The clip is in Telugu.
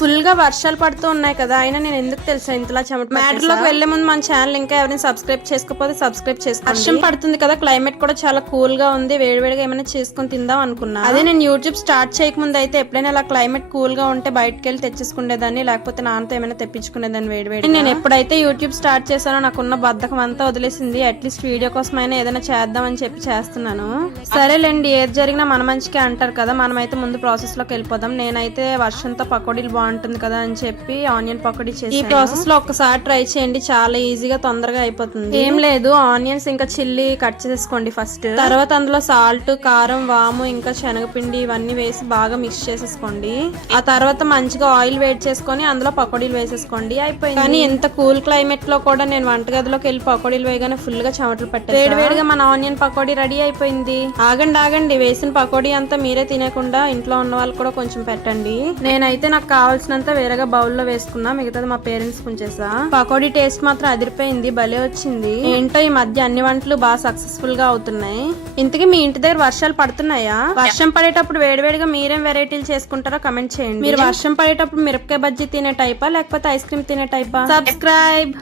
ఫుల్ గా వర్షాలు పడుతూ ఉన్నాయి కదా, అయినా నేను ఎందుకు తెలుసా ఇంతలా చెమట మ్యాటర్ లోకి వెళ్లే ముందు మన ఛానల్ ఇంకా ఎవరైనా సబ్స్క్రైబ్ చేసుకోకపోతే సబ్స్క్రైబ్ చేసుకోండి. వర్షం పడుతుంది కదా, క్లైమేట్ కూడా చాలా కూల్ గా ఉంది, వేడివేడిగా ఏమైనా చేసుకుని తిందాం అనుకున్నా. అదే నేను యూట్యూబ్ స్టార్ట్ చేయకముందు అయితే ఎప్పుడైనా ఇలా క్లైమేట్ కూల్ గా ఉంటే బయటకు వెళ్ళి తెచ్చేసుకునేదాన్ని, లేకపోతే నాన్నతో ఏమైనా తెప్పించుకునేదాన్ని వేడివేడి. నేను ఎప్పుడైతే యూట్యూబ్ స్టార్ట్ చేశానో నాకున్న బద్ధకం అంతా వదిలేసింది. అట్లీస్ట్ వీడియో కోసమైనా ఏదైనా చేద్దాం అని చెప్పి చేస్తున్నాను. సరేలేండి, ఏది జరిగినా మన మంచికే అంటారు కదా, మనమైతే ముందు ప్రాసెస్ లోకి వెళ్ళిపోదాం. నేనైతే వర్షంతో పకోడీలు బాగుంటుంది కదా అని చెప్పి ఆనియన్ పకోడీ చేసి, ఈ ప్రాసెస్ లో ఒక్కసారి ట్రై చేయండి, చాలా ఈజీగా తొందరగా అయిపోతుంది. ఏం లేదు, ఆనియన్స్ ఇంకా చిల్లీ కట్ చేసేసుకోండి ఫస్ట్. తర్వాత అందులో సాల్ట్, కారం, వాము ఇంకా శనగపిండి ఇవన్నీ వేసి బాగా మిక్స్ చేసేసుకోండి. ఆ తర్వాత మంచిగా ఆయిల్ వేడి చేసుకొని అందులో పకోడీలు వేసేసుకోండి, అయిపోయింది. కానీ ఎంత కూల్ క్లైమేట్ లో కూడా నేను వంటగదిలోకి వెళ్ళి పకోడీలు వేయగానే ఫుల్ గా చెమటలు పట్టాయి. వేడివేడిగా మన ఆనియన్ పకోడీ రెడీ అయిపోయింది. ఆగండి, వేసిన పకోడీ అంతా మీరే తినకుండా ఇంట్లో ఉన్న వాళ్ళు కూడా కొంచెం పెట్టండి. నేనైతే నాకు కావాల్సినంత వేరేగా బౌల్లో వేసుకున్నా, మిగతాది మా పేరెంట్స్ ఉంచేసా. పకోడీ టేస్ట్ మాత్రం అదిరిపోయింది, భలే వచ్చింది. ఏంటో ఈ మధ్య అన్ని వంటలు బాగా సక్సెస్ఫుల్ గా అవుతున్నాయి. ఇంతకీ మీ ఇంటి దగ్గర వర్షాలు పడుతున్నాయా? వర్షం పడేటప్పుడు వేడివేడిగా మీరేం వెరైటీలు చేసుకుంటారో కమెంట్ చేయండి. మీరు వర్షం పడేటప్పుడు మిరపకాయ బజ్జీ తినే టైపా లేకపోతే ఐస్ క్రీమ్ తినే టైపా? సబ్స్క్రైబ్.